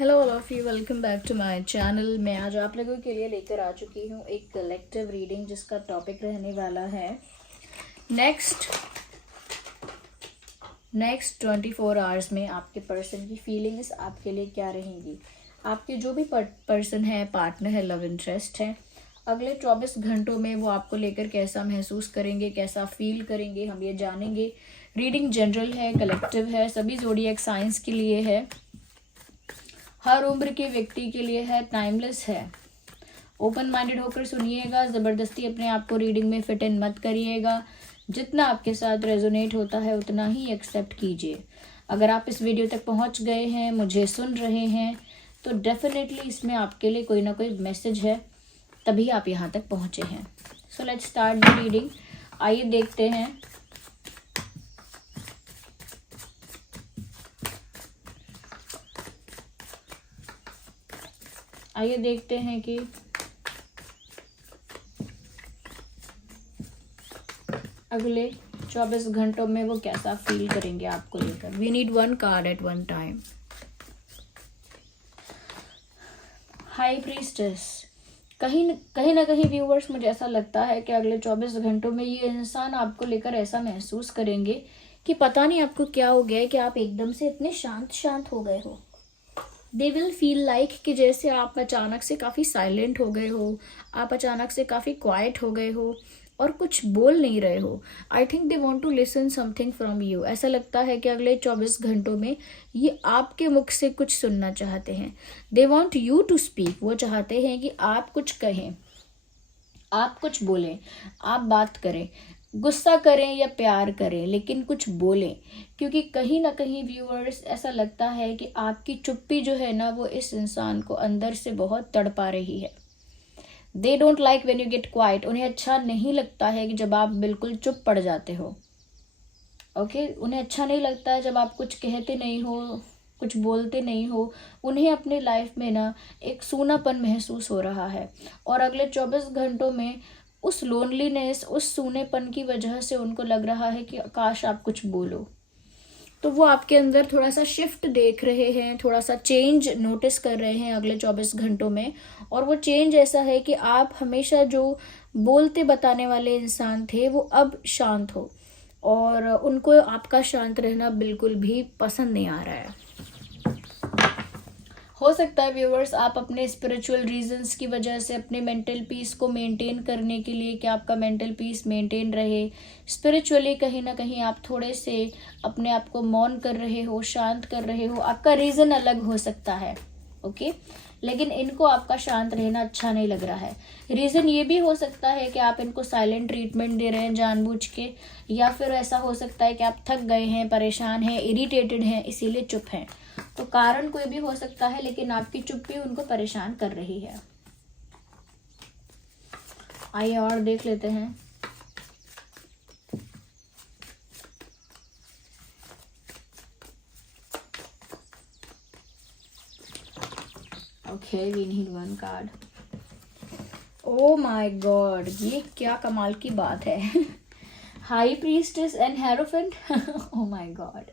Hello all of you, welcome back to my channel. मैं आज आप लोगों के लिए लेकर आ चुकी हूँ एक कलेक्टिव रीडिंग जिसका टॉपिक रहने वाला है नेक्स्ट 24 आवर्स में आपके पर्सन की फीलिंग्स आपके लिए क्या रहेंगी। आपके जो भी पर्सन है, पार्टनर है, लव इंटरेस्ट है, अगले 24 घंटों में वो आपको लेकर कैसा महसूस करेंगे, कैसा फील करेंगे, हम ये जानेंगे। रीडिंग जनरल है, कलेक्टिव है, सभी ज़ोडिएक साइंस के लिए है, हर उम्र के व्यक्ति के लिए है, टाइमलेस है। ओपन माइंडेड होकर सुनिएगा, ज़बरदस्ती अपने आप को रीडिंग में फिट इन मत करिएगा। जितना आपके साथ रेजोनेट होता है उतना ही एक्सेप्ट कीजिए। अगर आप इस वीडियो तक पहुंच गए हैं, मुझे सुन रहे हैं, तो डेफिनेटली इसमें आपके लिए कोई ना कोई मैसेज है, तभी आप यहाँ तक पहुँचे हैं। So let's start the reading. आइए देखते हैं कि अगले 24 घंटों में वो कैसा फील करेंगे आपको लेकर। We need one card at one time. High priestess. कहीं ना कहीं व्यूवर्स, मुझे ऐसा लगता है कि अगले 24 घंटों में ये इंसान आपको लेकर ऐसा महसूस करेंगे कि पता नहीं आपको क्या हो गया है कि आप एकदम से इतने शांत हो गए हो। दे विल फील लाइक कि जैसे आप अचानक से काफ़ी साइलेंट हो गए हो, आप अचानक से काफ़ी क्वाइट हो गए हो और कुछ बोल नहीं रहे हो। I think they want to listen something from you. ऐसा लगता है कि अगले 24 घंटों में ये आपके मुख से कुछ सुनना चाहते हैं। They want you to speak. वो चाहते हैं कि आप कुछ कहें, आप कुछ बोलें, आप बात करें, गुस्सा करें या प्यार करें, लेकिन कुछ बोलें। क्योंकि कहीं ना कहीं व्यूअर्स, ऐसा लगता है कि आपकी चुप्पी जो है ना, वो इस इंसान को अंदर से बहुत तड़पा रही है। They don't like when you get quite. उन्हें अच्छा नहीं लगता है कि जब आप बिल्कुल चुप पड़ जाते हो। ओके उन्हें अच्छा नहीं लगता है जब आप कुछ कहते नहीं हो, कुछ बोलते नहीं हो। उन्हें अपनी लाइफ में ना एक सूनापन महसूस हो रहा है, और अगले 24 घंटों में उस लोनलीनेस, उस सूनेपन की वजह से उनको लग रहा है कि काश आप कुछ बोलो। तो वो आपके अंदर थोड़ा सा शिफ्ट देख रहे हैं, थोड़ा सा चेंज नोटिस कर रहे हैं अगले 24 घंटों में। और वो चेंज ऐसा है कि आप हमेशा जो बोलते बताने वाले इंसान थे वो अब शांत हो, और उनको आपका शांत रहना बिल्कुल भी पसंद नहीं आ रहा है। हो सकता है व्यूअर्स, आप अपने स्पिरिचुअल रीजंस की वजह से अपने मेंटल पीस को मेंटेन करने के लिए, कि आपका मेंटल पीस मेंटेन रहे, स्पिरिचुअली कहीं ना कहीं आप थोड़े से अपने आप को मौन कर रहे हो, शांत कर रहे हो। आपका रीज़न अलग हो सकता है, ओके, लेकिन इनको आपका शांत रहना अच्छा नहीं लग रहा है। रीज़न ये भी हो सकता है कि आप इनको साइलेंट ट्रीटमेंट दे रहे हैं जानबूझ के, या फिर ऐसा हो सकता है कि आप थक गए हैं, परेशान हैं, इरिटेटेड हैं, इसीलिए चुप हैं। तो कारण कोई भी हो सकता है, लेकिन आपकी चुप्पी उनको परेशान कर रही है। आइए और देख लेते हैं। Okay, we need one card. Oh my God, ये क्या कमाल की बात है। High priestess and hierophant. Oh my God.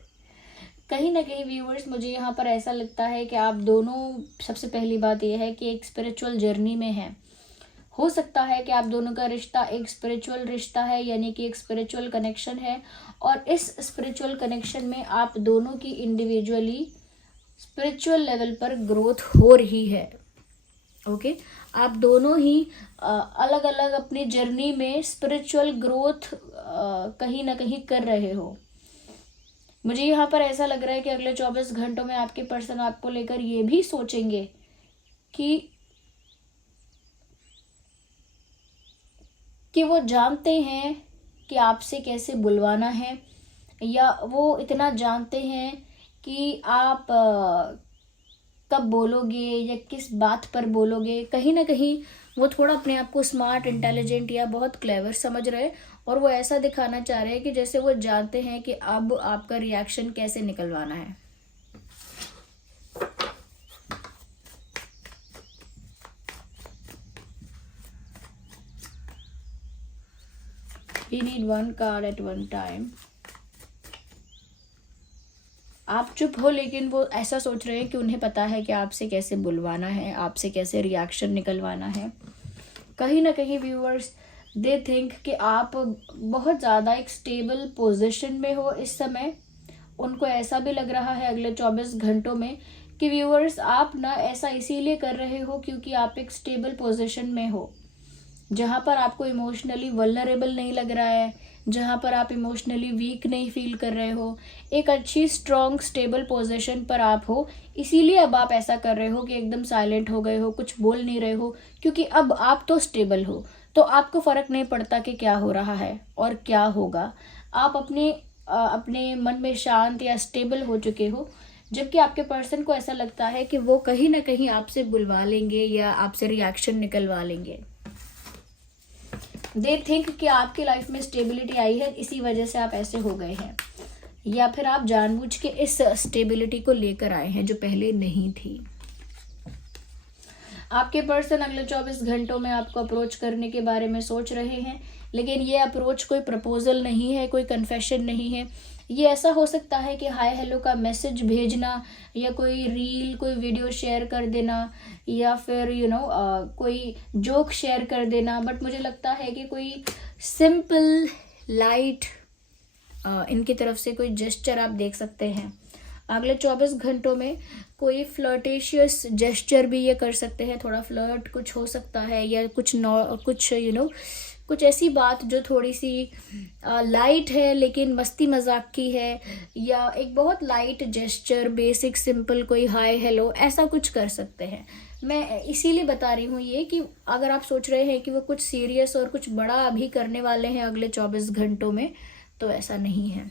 कहीं ना कहीं व्यूअर्स, मुझे यहाँ पर ऐसा लगता है कि आप दोनों, सबसे पहली बात यह है कि एक स्पिरिचुअल जर्नी में है। हो सकता है कि आप दोनों का रिश्ता एक स्पिरिचुअल रिश्ता है, यानी कि एक स्पिरिचुअल कनेक्शन है, और इस स्पिरिचुअल कनेक्शन में आप दोनों की इंडिविजुअली स्पिरिचुअल लेवल पर ग्रोथ हो रही है। ओके आप दोनों ही अलग अलग अपनी जर्नी में स्पिरिचुअल ग्रोथ कहीं ना कहीं कर रहे हो। मुझे यहाँ पर ऐसा लग रहा है कि अगले 24 घंटों में आपके पर्सन आपको लेकर ये भी सोचेंगे कि वो जानते हैं कि आपसे कैसे बुलवाना है, या वो इतना जानते हैं कि आप कब बोलोगे या किस बात पर बोलोगे। कहीं ना कहीं वो थोड़ा अपने आप को स्मार्ट, इंटेलिजेंट या बहुत क्लेवर समझ रहे हैं, और वो ऐसा दिखाना चाह रहे हैं कि जैसे वो जानते हैं कि अब आपका रिएक्शन कैसे निकलवाना है। We need one card at one time. आप चुप हो, लेकिन वो ऐसा सोच रहे हैं कि उन्हें पता है कि आपसे कैसे बुलवाना है, आपसे कैसे रिएक्शन निकलवाना है। कहीं ना कहीं व्यूअर्स दे थिंक कि आप बहुत ज़्यादा एक स्टेबल पोजीशन में हो इस समय। उनको ऐसा भी लग रहा है अगले 24 घंटों में कि व्यूअर्स आप ना ऐसा इसीलिए कर रहे हो क्योंकि आप एक स्टेबल पोजीशन में हो, जहाँ पर आपको इमोशनली वल्नरेबल नहीं लग रहा है, जहाँ पर आप इमोशनली वीक नहीं फील कर रहे हो, एक अच्छी स्ट्रॉन्ग स्टेबल पोजीशन पर आप हो। इसीलिए अब आप ऐसा कर रहे हो कि एकदम साइलेंट हो गए हो, कुछ बोल नहीं रहे हो, क्योंकि अब आप तो स्टेबल हो, तो आपको फ़र्क नहीं पड़ता कि क्या हो रहा है और क्या होगा। आप अपने मन में शांत या स्टेबल हो चुके हो, जबकि आपके पर्सन को ऐसा लगता है कि वो कहीं ना कहीं आपसे बुलवा लेंगे या आपसे रिएक्शन निकलवा लेंगे। दे थिंक कि आपकी लाइफ में स्टेबिलिटी आई है, इसी वजह से आप ऐसे हो गए हैं, या फिर आप जानबूझ के इस स्टेबिलिटी को लेकर आए हैं जो पहले नहीं थी। आपके पर्सन अगले 24 घंटों में आपको अप्रोच करने के बारे में सोच रहे हैं, लेकिन ये अप्रोच कोई प्रपोजल नहीं है, कोई कन्फेशन नहीं है। ये ऐसा हो सकता है कि हाय हेलो का मैसेज भेजना, या कोई रील, कोई वीडियो शेयर कर देना, या फिर कोई जोक शेयर कर देना। बट मुझे लगता है कि कोई सिंपल लाइट इनकी तरफ से कोई जेस्चर आप देख सकते हैं। अगले 24 घंटों में कोई फ्लर्टेशियस जेस्चर भी ये कर सकते हैं, थोड़ा फ्लर्ट कुछ हो सकता है, या कुछ ऐसी बात जो थोड़ी सी लाइट है लेकिन मस्ती मजाक की है, या एक बहुत लाइट जेस्चर, बेसिक सिंपल कोई हाय हेलो, ऐसा कुछ कर सकते हैं। मैं इसीलिए बता रही हूँ ये कि अगर आप सोच रहे हैं कि वो कुछ सीरियस और कुछ बड़ा अभी करने वाले हैं अगले 24 घंटों में, तो ऐसा नहीं है।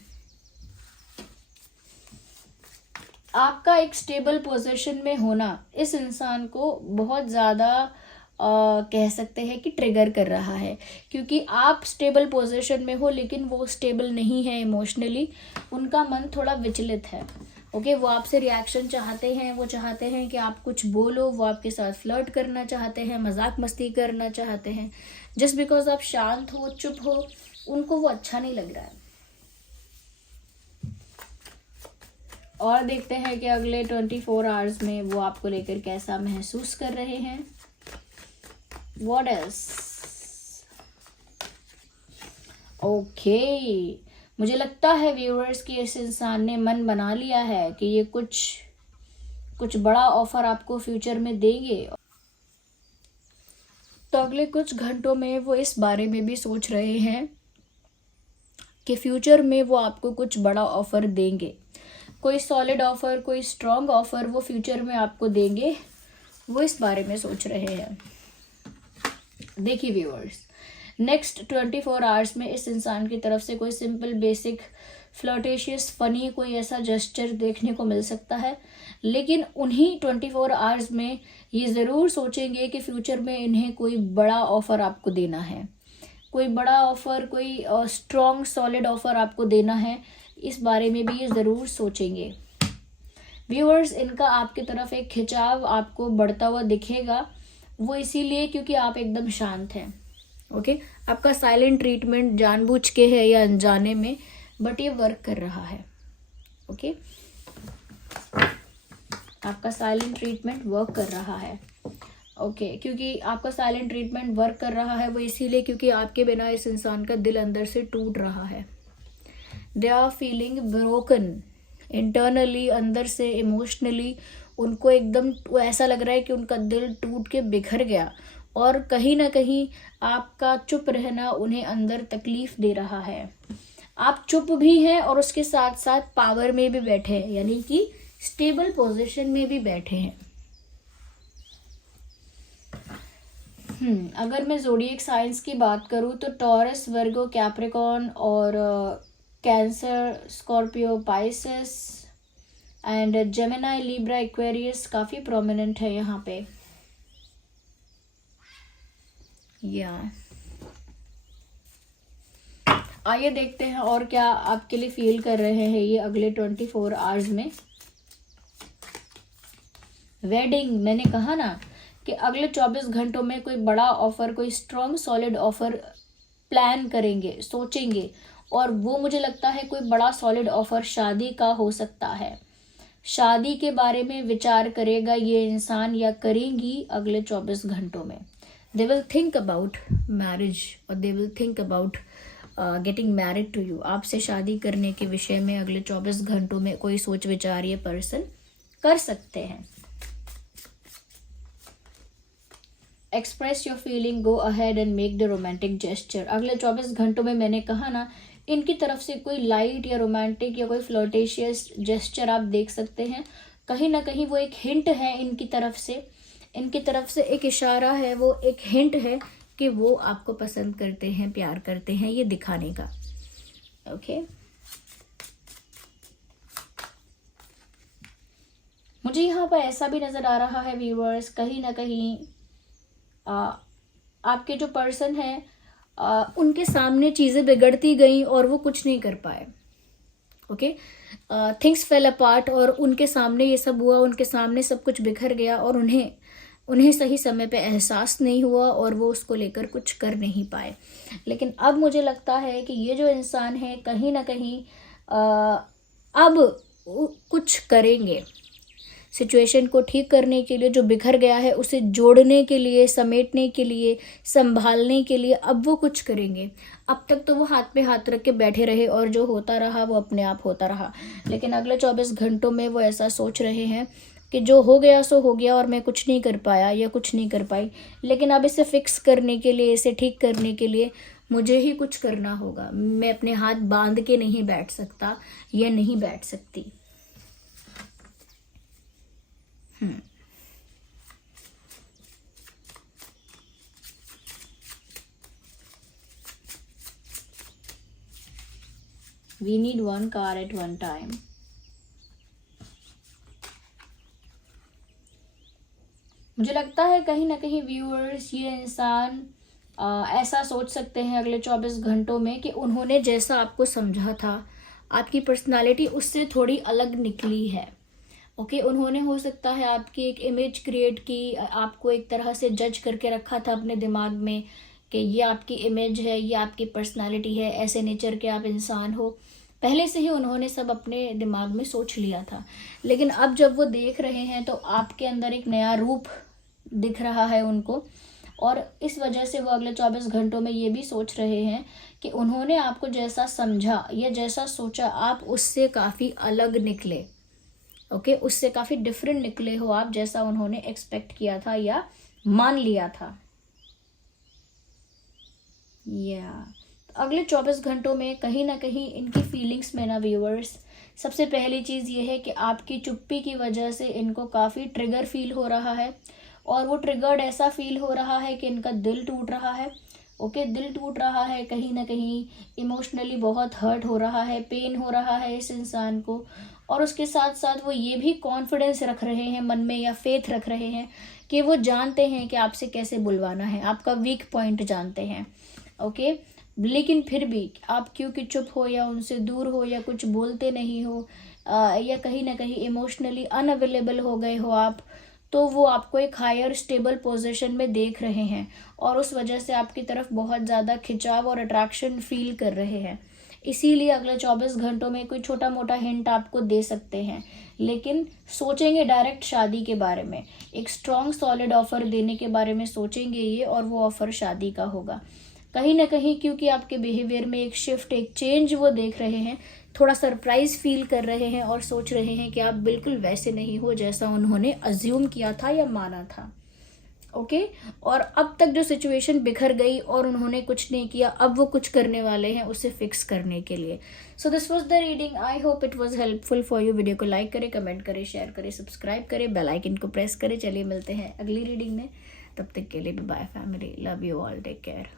आपका एक स्टेबल पोजीशन में होना इस इंसान को बहुत ज़्यादा कह सकते हैं कि ट्रिगर कर रहा है, क्योंकि आप स्टेबल पोजीशन में हो लेकिन वो स्टेबल नहीं है इमोशनली। उनका मन थोड़ा विचलित है। ओके, वो आपसे रिएक्शन चाहते हैं, वो चाहते हैं कि आप कुछ बोलो, वो आपके साथ फ्लर्ट करना चाहते हैं, मजाक मस्ती करना चाहते हैं। जस्ट बिकॉज आप शांत हो, चुप हो, उनको वो अच्छा नहीं लग रहा है। और देखते हैं कि अगले 24 आवर्स में वो आपको लेकर कैसा महसूस कर रहे हैं। What else? ओके, मुझे लगता है व्यूअर्स कि इस इंसान ने मन बना लिया है कि ये कुछ बड़ा ऑफर आपको फ्यूचर में देंगे। तो अगले कुछ घंटों में वो इस बारे में भी सोच रहे हैं कि फ्यूचर में वो आपको कुछ बड़ा ऑफर देंगे, कोई सॉलिड ऑफर, कोई स्ट्रॉन्ग ऑफर वो फ्यूचर में आपको देंगे। वो इस बारे में सोच रहे हैं। देखिए व्यूअर्स, नेक्स्ट 24 आवर्स में इस इंसान की तरफ से कोई सिंपल बेसिक फ्लर्टेशियस फनी कोई ऐसा जेस्चर देखने को मिल सकता है, लेकिन उन्हीं 24 आवर्स में ये ज़रूर सोचेंगे कि फ्यूचर में इन्हें कोई बड़ा ऑफर आपको देना है, कोई बड़ा ऑफर, कोई स्ट्रॉन्ग सॉलिड ऑफर आपको देना है। इस बारे में भी ये ज़रूर सोचेंगे। व्यूअर्स, इनका आपकी तरफ एक खिंचाव आपको बढ़ता हुआ दिखेगा, वो इसीलिए क्योंकि आप एकदम शांत हैं। ओके, आपका साइलेंट ट्रीटमेंट जानबूझ के है या अनजाने में, बट ये वर्क कर रहा है। ओके, आपका साइलेंट ट्रीटमेंट वर्क कर रहा है। ओके, क्योंकि आपका साइलेंट ट्रीटमेंट वर्क कर रहा है वो इसीलिए क्योंकि आपके बिना इस इंसान का दिल अंदर से टूट रहा है। They are feeling broken internally, अंदर से इमोशनली उनको एकदम ऐसा लग रहा है कि उनका दिल टूट के बिखर गया, और कहीं ना कहीं आपका चुप रहना उन्हें अंदर तकलीफ दे रहा है। आप चुप भी हैं और उसके साथ साथ पावर में भी बैठे हैं, यानी कि स्टेबल पोजीशन में भी बैठे हैं। अगर मैं ज़ोडिएक साइंस की बात करूँ तो टॉरस, वर्गो, कैप्रिकॉर्न और cancer, Scorpio, Pisces and Gemini, Libra, Aquarius काफ़ी प्रोमिनेंट है यहाँ पे। आइए देखते हैं और क्या आपके लिए फील कर रहे हैं ये अगले 24 आवर्स में। वेडिंग, मैंने कहा ना कि अगले 24 घंटों में कोई बड़ा ऑफर, कोई स्ट्रॉन्ग सॉलिड ऑफर प्लान करेंगे, सोचेंगे, और वो मुझे लगता है कोई बड़ा सॉलिड ऑफर शादी का हो सकता है। शादी के बारे में विचार करेगा ये इंसान या करेंगी अगले 24 घंटों में। They will think about marriage और they will think about getting married to you. आपसे शादी करने के विषय में अगले 24 घंटों में कोई सोच विचार ये पर्सन कर सकते हैं। Express your feeling, go ahead and make the romantic gesture. अगले 24 घंटों में मैंने कहा ना, इनकी तरफ से कोई लाइट या रोमांटिक या कोई फ्लर्टेशियस जेस्चर आप देख सकते हैं। कहीं ना कहीं वो एक हिंट है इनकी तरफ से एक इशारा है, वो एक हिंट है कि वो आपको पसंद करते हैं, प्यार करते हैं, ये दिखाने का। ओके मुझे यहाँ पर ऐसा भी नजर आ रहा है व्यूअर्स, कहीं ना कहीं आपके जो पर्सन है उनके सामने चीज़ें बिगड़ती गई और वो कुछ नहीं कर पाए। ओके थिंग्स फेल अपार्ट और उनके सामने ये सब हुआ, उनके सामने सब कुछ बिखर गया और उन्हें सही समय पे एहसास नहीं हुआ और वो उसको लेकर कुछ कर नहीं पाए। लेकिन अब मुझे लगता है कि ये जो इंसान है कहीं ना कहीं अब कुछ करेंगे सिचुएशन को ठीक करने के लिए, जो बिखर गया है उसे जोड़ने के लिए, समेटने के लिए, संभालने के लिए अब वो कुछ करेंगे। अब तक तो वो हाथ पे हाथ रख के बैठे रहे और जो होता रहा वो अपने आप होता रहा, लेकिन अगले 24 घंटों में वो ऐसा सोच रहे हैं कि जो हो गया सो हो गया और मैं कुछ नहीं कर पाया या कुछ नहीं कर पाई, लेकिन अब इसे फिक्स करने के लिए, इसे ठीक करने के लिए मुझे ही कुछ करना होगा। मैं अपने हाथ बांध के नहीं बैठ सकता या नहीं बैठ सकती। We need one card at one time. मुझे लगता है कहीं ना कहीं व्यूअर्स ये इंसान ऐसा सोच सकते हैं अगले 24 घंटों में कि उन्होंने जैसा आपको समझा था, आपकी पर्सनालिटी उससे थोड़ी अलग निकली है। ओके उन्होंने हो सकता है आपकी एक इमेज क्रिएट की, आपको एक तरह से जज करके रखा था अपने दिमाग में कि ये आपकी इमेज है, ये आपकी पर्सनालिटी है, ऐसे नेचर के आप इंसान हो। पहले से ही उन्होंने सब अपने दिमाग में सोच लिया था, लेकिन अब जब वो देख रहे हैं तो आपके अंदर एक नया रूप दिख रहा है उनको, और इस वजह से वो अगले 24 घंटों में ये भी सोच रहे हैं कि उन्होंने आपको जैसा समझा या जैसा सोचा आप उससे काफ़ी अलग निकले। ओके उससे काफ़ी डिफरेंट निकले हो आप, जैसा उन्होंने एक्सपेक्ट किया था या मान लिया था। अगले 24 घंटों में कहीं ना कहीं इनकी फीलिंग्स में ना व्यूअर्स, सबसे पहली चीज़ ये है कि आपकी चुप्पी की वजह से इनको काफ़ी ट्रिगर फील हो रहा है, और वो ट्रिगर्ड ऐसा फील हो रहा है कि इनका दिल टूट रहा है। ओके दिल टूट रहा है, कहीं ना कहीं इमोशनली बहुत हर्ट हो रहा है, पेन हो रहा है इस इंसान को, और उसके साथ साथ वो ये भी कॉन्फिडेंस रख रहे हैं मन में या फेथ रख रहे हैं कि वो जानते हैं कि आपसे कैसे बुलवाना है, आपका वीक पॉइंट जानते हैं। ओके लेकिन फिर भी आप क्योंकि चुप हो या उनसे दूर हो या कुछ बोलते नहीं हो या कहीं ना कहीं इमोशनली अनअवेलेबल हो गए हो आप, तो वो आपको एक हायर स्टेबल पोजीशन में देख रहे हैं और उस वजह से आपकी तरफ बहुत ज़्यादा खिंचाव और अट्रैक्शन फील कर रहे हैं। इसीलिए अगले 24 घंटों में कोई छोटा मोटा हिंट आपको दे सकते हैं, लेकिन सोचेंगे डायरेक्ट शादी के बारे में, एक स्ट्रॉन्ग सॉलिड ऑफर देने के बारे में सोचेंगे ये, और वो ऑफर शादी का होगा। कहीं ना कहीं क्योंकि आपके बिहेवियर में एक शिफ्ट, एक चेंज वो देख रहे हैं, थोड़ा सरप्राइज फील कर रहे हैं और सोच रहे हैं कि आप बिल्कुल वैसे नहीं हो जैसा उन्होंने अज्यूम किया था या माना था। ओके और अब तक जो सिचुएशन बिखर गई और उन्होंने कुछ नहीं किया, अब वो कुछ करने वाले हैं उसे फिक्स करने के लिए। So this was the reading, I hope it was helpful for you. Video को लाइक करें, कमेंट करें, शेयर करें, सब्सक्राइब करें, बेल आइकन को प्रेस करें। चलिए मिलते हैं अगली रीडिंग में, तब तक के लिए bye family, love you all, take care.